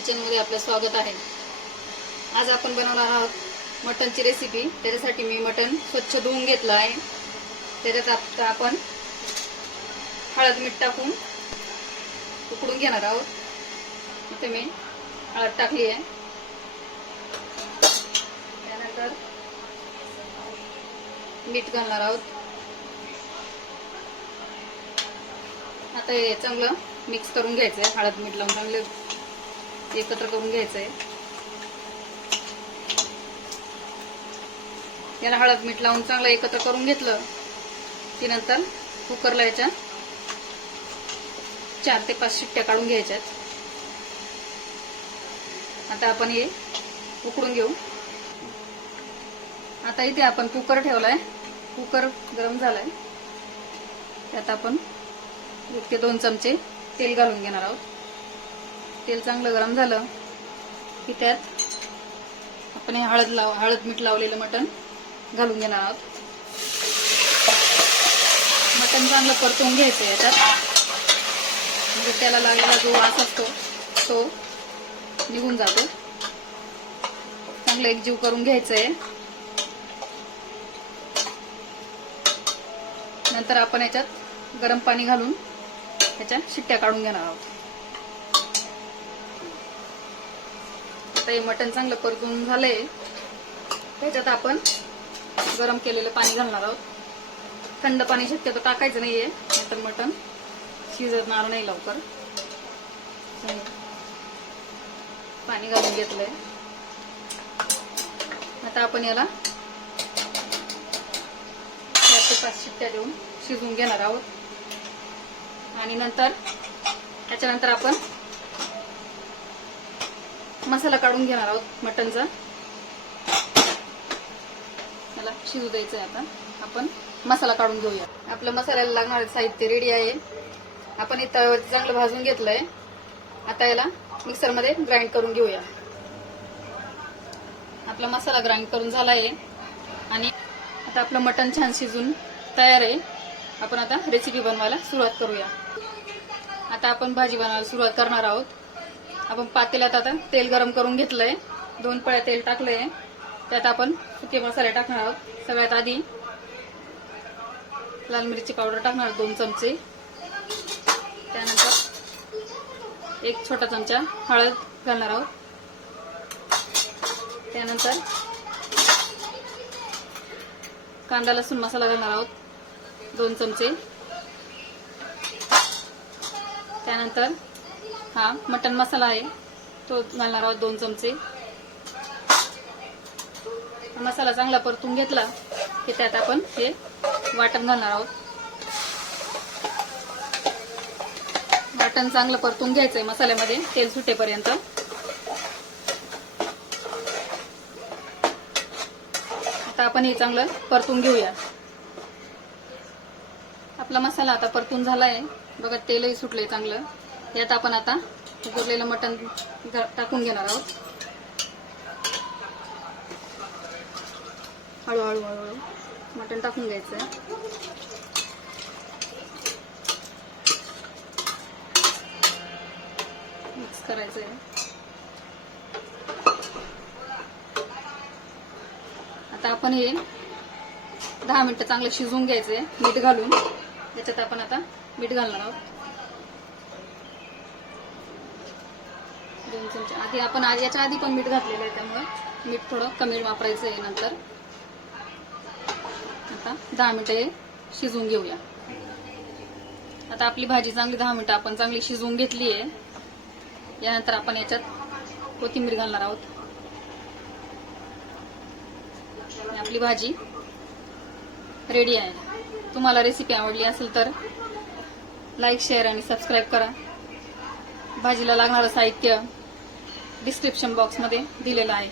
किचनमध्ये आपलं स्वागत आहे। आज आपण बनवणार आहोत मटनची रेसिपी। त्याच्यासाठी मी मटन स्वच्छ धुवून घेतलं आहे। त्याच्यात आपण हळद मीठ टाकून उकडून घेणार आहोत। इथे मी हळद टाकली आहे। त्यानंतर मीठ घालणार आहोत। आता हे चांगलं मिक्स करून घ्यायचं आहे। हळद मीठ लावून चांगलं एकत्र करून घ्यायचं आहे। याला हळद मीठ लावून चांगलं एकत्र करून घेतलं की नंतर कुकरला याच्या 4 ते 5 शिट्ट्या काढून घ्यायच्यात। आता आपण हे उकडून घेऊ। आता इथे आपण कुकर ठेवलाय। कुकर गरम झालाय। त्यात आपण 1 ते 2 चमचे तेल घालून घेणार आहोत। तेल चांगलं गरम झालं की त्यात आपण हे हळद मीठ लावलेलं मटण घालून घेणार आहोत। मटण चांगलं परतवून घ्यायचं याच्यात, म्हणजे त्याला लागलेला जो वास असतो तो निघून जातो। चांगलं एकजीव करून घ्यायचंय। नंतर आपण याच्यात गरम पाणी घालून याच्या शिट्ट्या काढून घेणार आहोत। आता हे मटण चांगलं परतून झालंय। त्याच्यात आपण गरम केलेलं पाणी घालणार आहोत। थंड पाणी शक्यतो टाकायचं नाहीये, नाहीतर मटण शिजणार नाही लवकर। पाणी घालून घेतलंय। आता आपण याला 4 ते 5 शिट्ट्या देऊन शिजवून घेणार आहोत। आणि नंतर त्याच्यानंतर आपण मसाला काढून घेणार आहोत मटणचा। याला शिजू द्यायचं आहे। आता आपण मसाला काढून घेऊया। आपलं मसाल्याला लागणारे साहित्य रेडी आहे। आपण हे तव्यावरती चांगलं भाजून घेतलंय। आता याला मिक्सर मध्ये ग्राइंड करून घेऊया। आपला मसाला ग्राइंड करून झाला आहे आणि आता आपलं मटण छान शिजून तयार आहे। आपण आता रेसिपी बनवायला सुरुवात करूया। आता आपण भाजी बनवायला सुरुवात करणार आहोत। आपण पातेल्यात आता तेल गरम करून घेतलंय। 2 पळ्या तेल टाकलंय। त्यात आपण सुके मसाले टाकणार आहोत। सगळ्यात आधी लाल मिरची पावडर टाकणार 2 चमचे। त्यानंतर 1 छोटा चमचा हळद घालणार आहोत। त्यानंतर कांदा लसूण मसाला घालणार आहोत 2 चमचे। त्यानंतर हा मटन मसाला आहे तो घालणार आहोत 2 चमचे। मसाला चांगला परतून घेतला की त्यात आपण हे वाटण घालणार आहोत। वाटण चांगलं परतून घ्यायचंय मसाल्यामध्ये तेल सुटेपर्यंत। आता आपण हे चांगलं परतून घेऊया। आपला मसाला आता परतून झालाय बघा, तेलही सुटलंय चांगलं। यात आपण आता उकडलेलं मटण टाकून घेणार आहोत। हळूहळू मटण टाकून घ्यायचं। मिक्स करायचंय। आता आपण हे 10 मिनिटं चांगलं शिजवून घ्यायचंय मीठ घालून। याच्यात आपण आता मीठ घालणार आहोत 2 चमचे। आधी आपण याच्या आधी पण मीठ घातलेलं आहे, त्यामुळे मीठ थोडं कमी वापरायचं आहे नंतर। आता 10 मिनिटं हे शिजवून घेऊया। आता आपली भाजी चांगली 10 मिनिटं आपण चांगली शिजवून घेतली आहे। यानंतर आपण याच्यात कोथिंबीर घालणार आहोत। आपली भाजी रेडी आहे। तुम्हाला रेसिपी आवडली असेल तर लाईक, शेअर आणि सबस्क्राईब करा। भाजीला लागणारं साहित्य डिस्क्रिप्शन बॉक्समध्ये दिलेलं आहे।